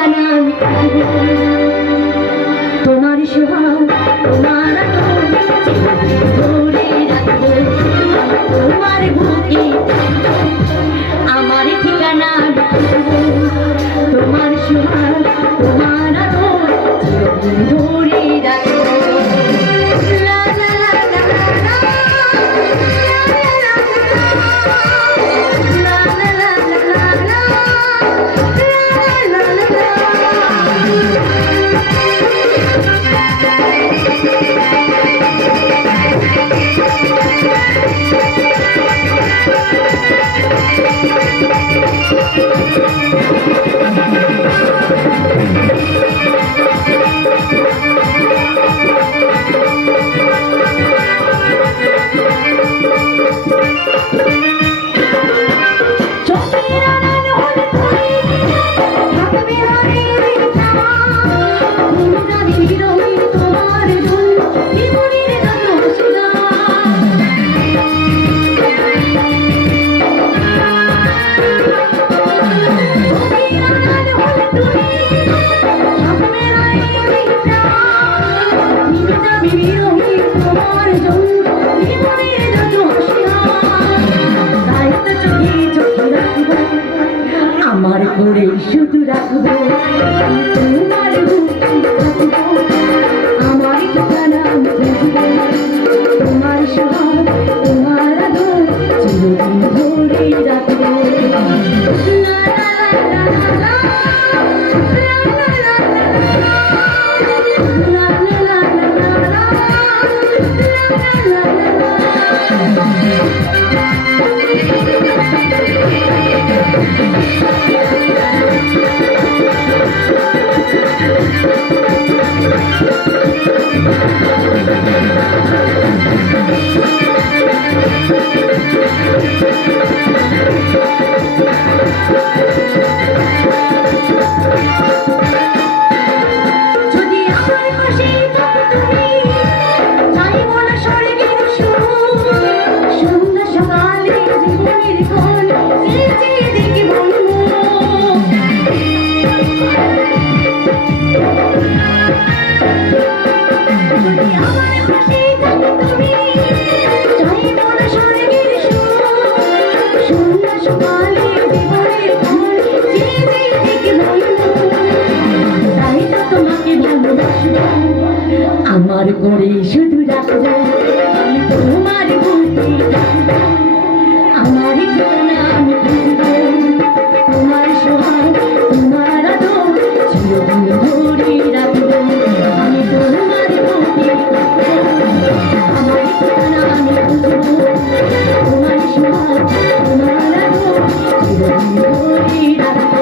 ঠিকানা তোমার সোহাগ তোমার ধরে রাখবো তোমার বুকে আমার ঠিকানা তোমার সোহাগ তোমার ধরে রাখবো। আমার করে শুধু রাখবো তোমার আমার ঠিকানা তোমার সোহাগ তোমার আদর চিরদিন ধরে রাখবো। আমার করে শুধু রাখবো তোমার বুকে আমার ঠিকানা আমি খুঁজবো তোমার সোহাগ তোমার আদর চিরদিন ধরে রাখবো আমি তোমার বুকে আমার ঠিকানা আমি খুঁজবো তোমার সোহাগ তোমার আদর চিরদিন ধরে রাখবো।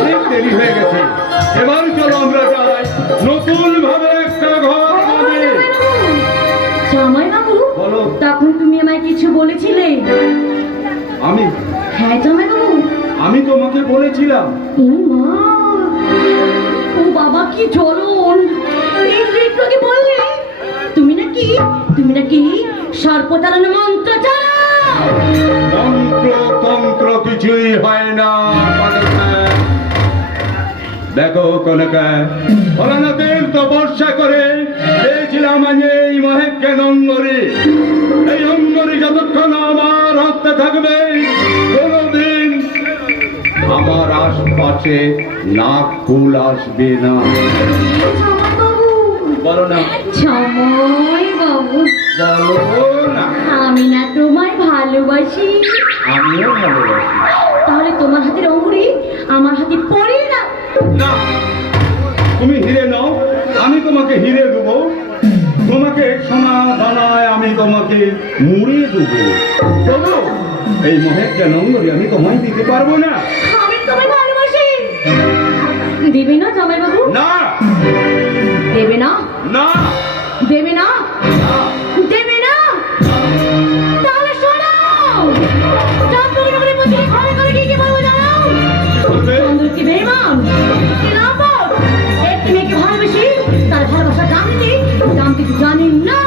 অনেক দেরি হয়ে গেছে, এবার চলো আমরা যাই নতুন ভাবে একটা ঘর বাঁধি। জামাই বাবু বলো। তখন তুমি আমায় কিছু বলেছিলে? আমি? হ্যাঁ জামাই বাবু, আমি তোমাকে বলেছিলাম। ও মা, ও বাবা কি জ্বলন! একটু আগে বললে তুমি নাকি সর্বতারণ মন্ত্র জানো। মন্ত্র তন্ত্র কিছুই হয় না। দেখো কনকা, ভোলানাথের তপস্যা করে পেয়েছিলাম এই মহেশকে অঙ্গরি। এই অঙ্গরি যতক্ষণ আমার হাতে থাকবে কোনদিন আমার আশপাশে নাক ফুল আসবে না। বলো না জামাই বাবু, বলো না। আমি না তোমায় ভালোবাসি। আমিও ভালোবাসি। তাহলে তোমার হাতের অঙ্গুরি আমার হাতে পড়ে না। না, তুমি হিরে নাও, আমি তোমাকে হিরে দেবো। তোমাকে সোনা দানায় আমি তোমাকে মুড়িয়ে দেবো। এই মহেশটা নঙ্গরি আমি তোমায় দিতে পারবো না। আমি তোমায় ভালোবাসি। দেবে না জামাইবাবু? না দেবে না? না দেবে না? দেবে না? তাহলে শোনো, চন্দ্রনগরের মধ্যে ঘরে ঘরে গিয়ে কি বলবো জানো? বলবে? চন্দ্র কি বেঈমান, কি লাম্পট, একটি মেয়েকে ভালোবেসে তার ভালোবাসার দাম দিতে জানেন না।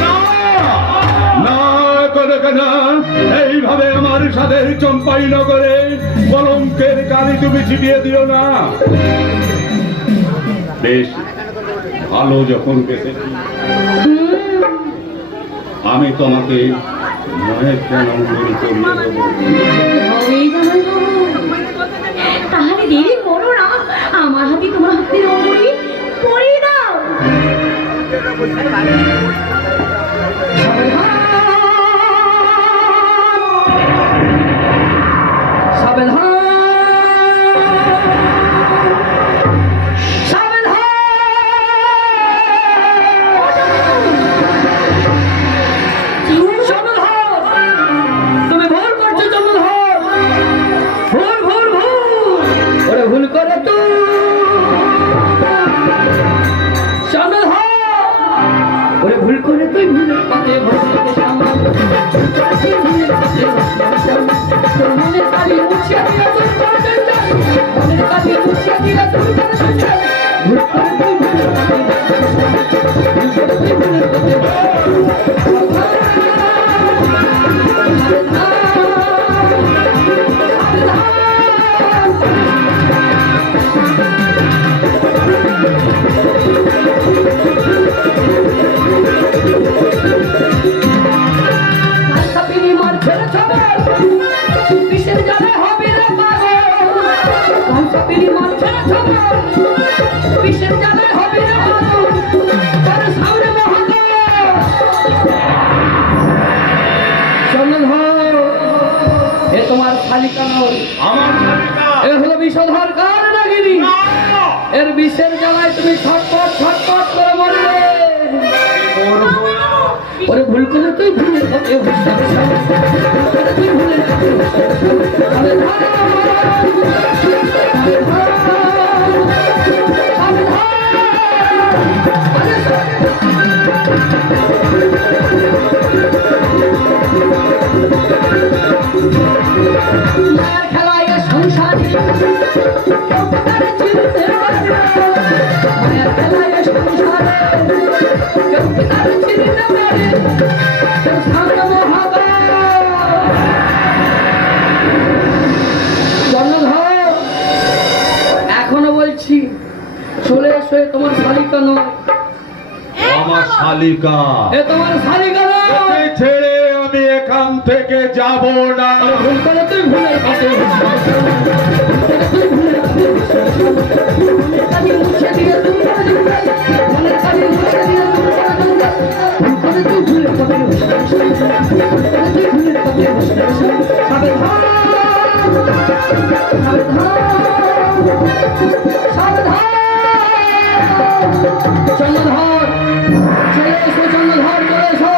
না না কনকনা, এইভাবে আমার সাথে চম্পাই নগরে কলঙ্কের কালি তুমি ছিটিয়ে দিও না। বেশ ভালো যখন বেঁচেছি আমি তোমাকে মহেশটা নঙ্গরি করিয়ে দেবো। ওই জামাইবাবু, তাহলে দেরি করো না, আমার হাতে তোমার হাতে নঙ্গরি পরিয়ে দাও। তুমি ভুল করছো চন্দ্রধর, ভুল ভুল ভুল, ওরে ভুল করে তো চন্দ্রধর, ওরে ভুল করে তুই ভুলের পথে বসতে সামনে তোর মনের কালি মুছিয়ে দিলে তুই করতে চাই, মনের কালি মুছিয়ে দিলে তুই করতে চাই, ভুল করে তুই ভুলের পথে ভুল করে তুই ভুলের পথে তোমার শালিকা নয়, আমার শালিকা। এ হলো বিষধর কার নাগিনী, না! এর বিষের জ্বালায় তুমি ছটপট ছটপট করে মরবে। ওরে ভুল করে তুই ভুলের পথে বসে তুই ভুলের পথে খেলায় সংসারে চিনতে পারবে, মায়ের খেলায় সংসারে কেউ পিতারে চিনতে পারে, কেউ সামনে মহাবা জন্মধর। এখনো বলছি চলে এসো, এ তোমার শালিকা নয়, আমার শালিকা। এ তোমার শালিকা নয়। ওকে ছেড়ে আমি এখান থেকে যাব না। ভুল করে তুই ভুলের পথে তুই ভুলের পথে মনের কালি মুছে দিয়ে তুমি মনের কালি মুছে দিয়ে তুমি ভুল করে তুই ভুলের পথে তুই ভুলের পথে সাবধান সাবধান চন্দ্রধর চলে এসো, চন্দ্রধর চলে এসো।